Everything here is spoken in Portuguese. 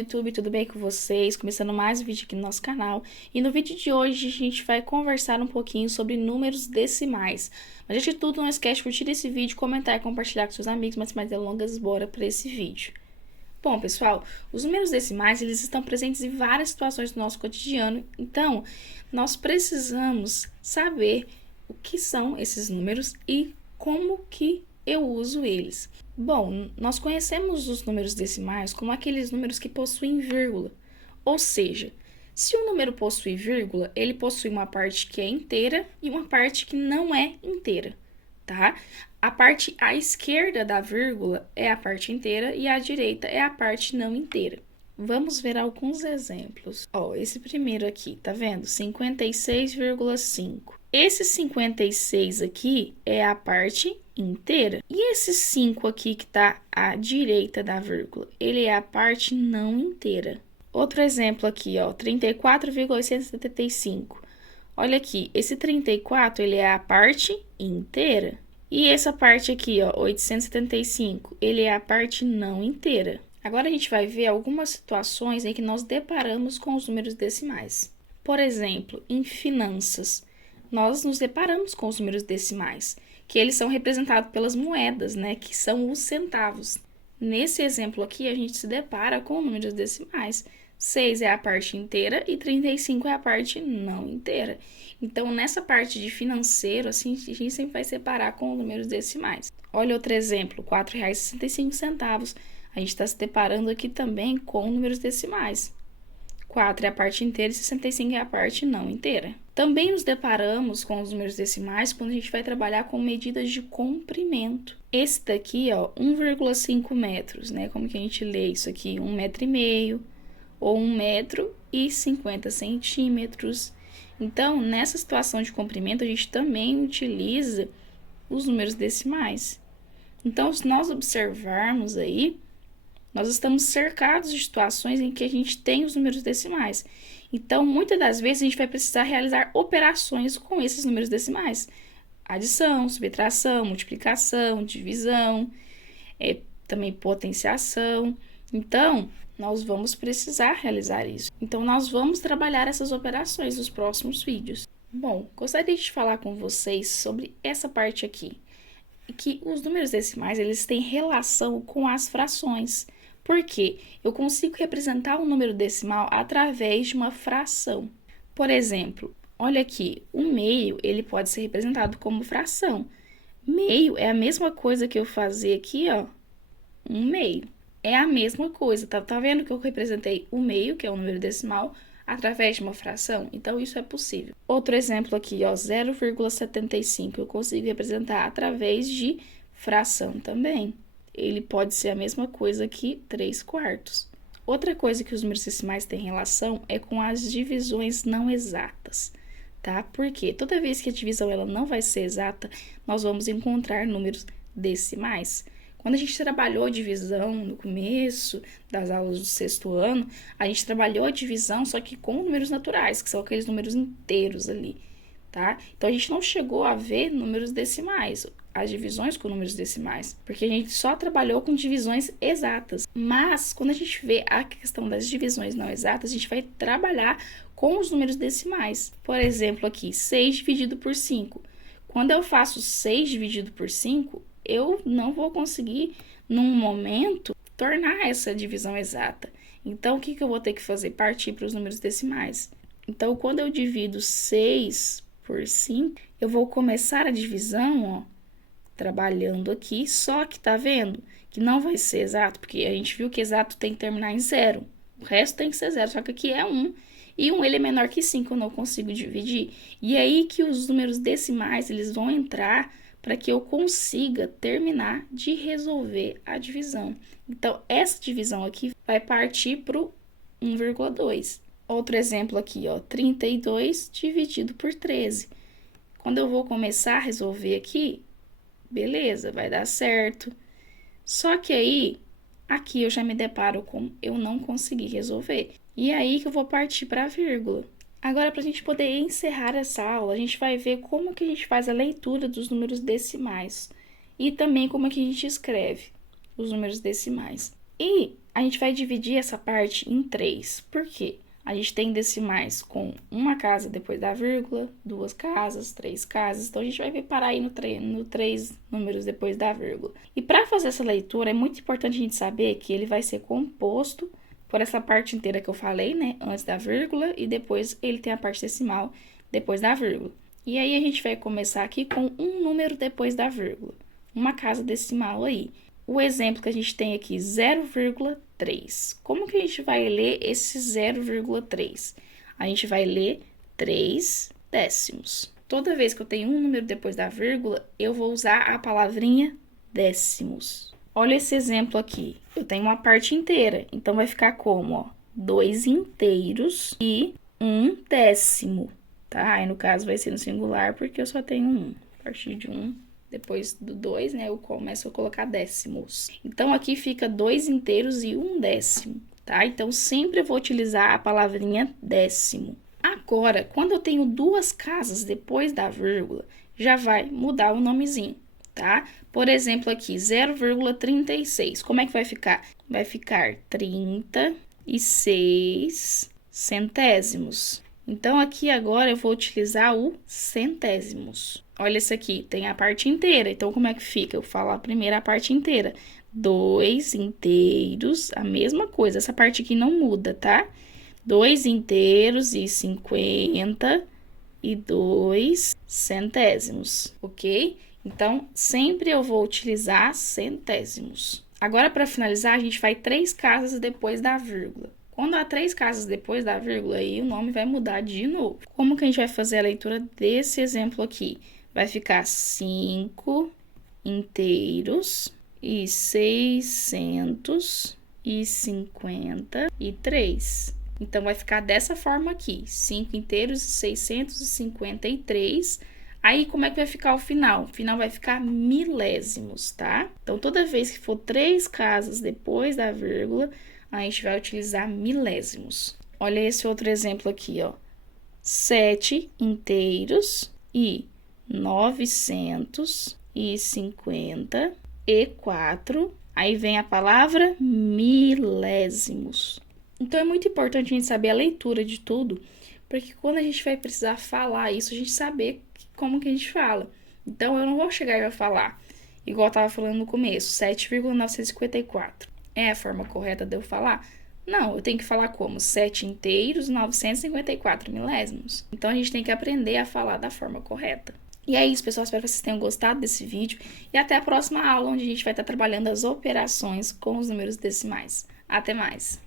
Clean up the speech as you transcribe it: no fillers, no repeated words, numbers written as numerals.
YouTube, tudo bem com vocês? Começando mais um vídeo aqui no nosso canal. E no vídeo de hoje a gente vai conversar um pouquinho sobre números decimais. Mas antes de tudo, não esquece de curtir esse vídeo, comentar e compartilhar com seus amigos, mas sem mais delongas, bora para esse vídeo. Bom, pessoal, os números decimais, eles estão presentes em várias situações do nosso cotidiano. Então, nós precisamos saber o que são esses números e como que eu uso eles. Bom, nós conhecemos os números decimais como aqueles números que possuem vírgula. Ou seja, se o número possui vírgula, ele possui uma parte que é inteira e uma parte que não é inteira, tá? A parte à esquerda da vírgula é a parte inteira e à direita é a parte não inteira. Vamos ver alguns exemplos. Ó, esse primeiro aqui, tá vendo? 56,5. Esse 56 aqui é a parte inteira. E esse 5 aqui que tá à direita da vírgula, ele é a parte não inteira. Outro exemplo aqui, ó, 34,875. Olha aqui, esse 34, ele é a parte inteira. E essa parte aqui, ó, 875, ele é a parte não inteira. Agora a gente vai ver algumas situações em que nós deparamos com os números decimais. Por exemplo, em finanças, nós nos deparamos com os números decimais, que eles são representados pelas moedas, né, que são os centavos. Nesse exemplo aqui, a gente se depara com números decimais. 6 é a parte inteira e 35 é a parte não inteira. Então, nessa parte de financeiro, assim, a gente sempre vai separar com números decimais. Olha outro exemplo, R$ 4,65. A gente está se deparando aqui também com números decimais. 4 é a parte inteira e 65 é a parte não inteira. Também nos deparamos com os números decimais quando a gente vai trabalhar com medidas de comprimento. Esse daqui, ó, 1,5 metros, né? Como que a gente lê isso aqui? 1,5 metro ou 1,50 centímetros. Então, nessa situação de comprimento, a gente também utiliza os números decimais. Então, se nós observarmos aí, nós estamos cercados de situações em que a gente tem os números decimais. Então, muitas das vezes, a gente vai precisar realizar operações com esses números decimais. Adição, subtração, multiplicação, divisão, também potenciação. Então, nós vamos precisar realizar isso. Então, nós vamos trabalhar essas operações nos próximos vídeos. Bom, gostaria de falar com vocês sobre essa parte aqui, que os números decimais, eles têm relação com as frações. Por quê? Eu consigo representar um número decimal através de uma fração. Por exemplo, olha aqui, o meio, ele pode ser representado como fração. Meio é a mesma coisa que eu fazer aqui, ó, 1/2. É a mesma coisa, tá vendo que eu representei o meio, que é um número decimal, através de uma fração? Então, isso é possível. Outro exemplo aqui, ó, 0,75, eu consigo representar através de fração também. Ele pode ser a mesma coisa que 3/4. Outra coisa que os números decimais têm relação é com as divisões não exatas, tá? Porque toda vez que a divisão ela não vai ser exata, nós vamos encontrar números decimais. Quando a gente trabalhou divisão no começo das aulas do 6º ano, a gente trabalhou a divisão só que com números naturais, que são aqueles números inteiros ali, tá? Então, a gente não chegou a ver números decimais, as divisões com números decimais, porque a gente só trabalhou com divisões exatas. Mas, quando a gente vê a questão das divisões não exatas, a gente vai trabalhar com os números decimais. Por exemplo, aqui, 6 dividido por 5. Quando eu faço 6 dividido por 5, eu não vou conseguir, num momento, tornar essa divisão exata. Então, o que eu vou ter que fazer? Partir para os números decimais. Então, quando eu divido 6 por 5, eu vou começar a divisão, ó, trabalhando aqui, só que tá vendo que não vai ser exato, porque a gente viu que exato tem que terminar em 0. O resto tem que ser 0, só que aqui é 1. E 1 ele é menor que 5, eu não consigo dividir. E aí que os números decimais, eles vão entrar para que eu consiga terminar de resolver a divisão. Então, essa divisão aqui vai partir para o 1,2. Outro exemplo aqui, ó, 32 dividido por 13. Quando eu vou começar a resolver aqui, beleza, vai dar certo. Só que aí, aqui eu já me deparo com eu não consegui resolver. E aí que eu vou partir para a vírgula. Agora, para a gente poder encerrar essa aula, a gente vai ver como que a gente faz a leitura dos números decimais e também como é que a gente escreve os números decimais. E a gente vai dividir essa parte em 3. Por quê? A gente tem decimais com uma casa depois da vírgula, 2 casas, 3 casas. Então, a gente vai parar aí no 3 números depois da vírgula. E para fazer essa leitura, é muito importante a gente saber que ele vai ser composto por essa parte inteira que eu falei, né? Antes da vírgula, e depois ele tem a parte decimal depois da vírgula. E aí, a gente vai começar aqui com um número depois da vírgula. Uma casa decimal aí. O exemplo que a gente tem aqui, 0,3. Como que a gente vai ler esse 0,3? A gente vai ler 3 décimos. Toda vez que eu tenho um número depois da vírgula, eu vou usar a palavrinha décimos. Olha esse exemplo aqui. Eu tenho uma parte inteira, então vai ficar como, ó, 2 inteiros e 1 décimo, tá? Aí, no caso, vai ser no singular, porque eu só tenho 1. A partir de 1, depois do 2, né, eu começo a colocar décimos. Então, aqui fica 2 inteiros e 1 décimo, tá? Então, sempre eu vou utilizar a palavrinha décimo. Agora, quando eu tenho 2 casas depois da vírgula, já vai mudar o nomezinho, tá? Por exemplo, aqui, 0,36. Como é que vai ficar? Vai ficar 36 centésimos. Então, aqui agora eu vou utilizar o centésimos. Olha isso aqui, tem a parte inteira. Então, como é que fica? Eu falo a primeira parte inteira. 2 inteiros, a mesma coisa. Essa parte aqui não muda, tá? 2 inteiros e 52 centésimos, ok? Então, sempre eu vou utilizar centésimos. Agora, para finalizar, a gente vai 3 casas depois da vírgula. Quando há 3 casas depois da vírgula, aí o nome vai mudar de novo. Como que a gente vai fazer a leitura desse exemplo aqui? Vai ficar 5 inteiros e 653. Então, vai ficar dessa forma aqui, 5 inteiros e 653. Aí, como é que vai ficar o final? O final vai ficar milésimos, tá? Então, toda vez que for 3 casas depois da vírgula, a gente vai utilizar milésimos. Olha esse outro exemplo aqui, ó. 7 inteiros e 954. Aí vem a palavra milésimos. Então, é muito importante a gente saber a leitura de tudo, porque quando a gente vai precisar falar isso, a gente saber como que a gente fala. Então, eu não vou chegar e vou falar, igual eu estava falando no começo, 7,954. É a forma correta de eu falar? Não, eu tenho que falar como 7 inteiros e 954 milésimos. Então, a gente tem que aprender a falar da forma correta. E é isso, pessoal. Espero que vocês tenham gostado desse vídeo. E até a próxima aula, onde a gente vai estar trabalhando as operações com os números decimais. Até mais!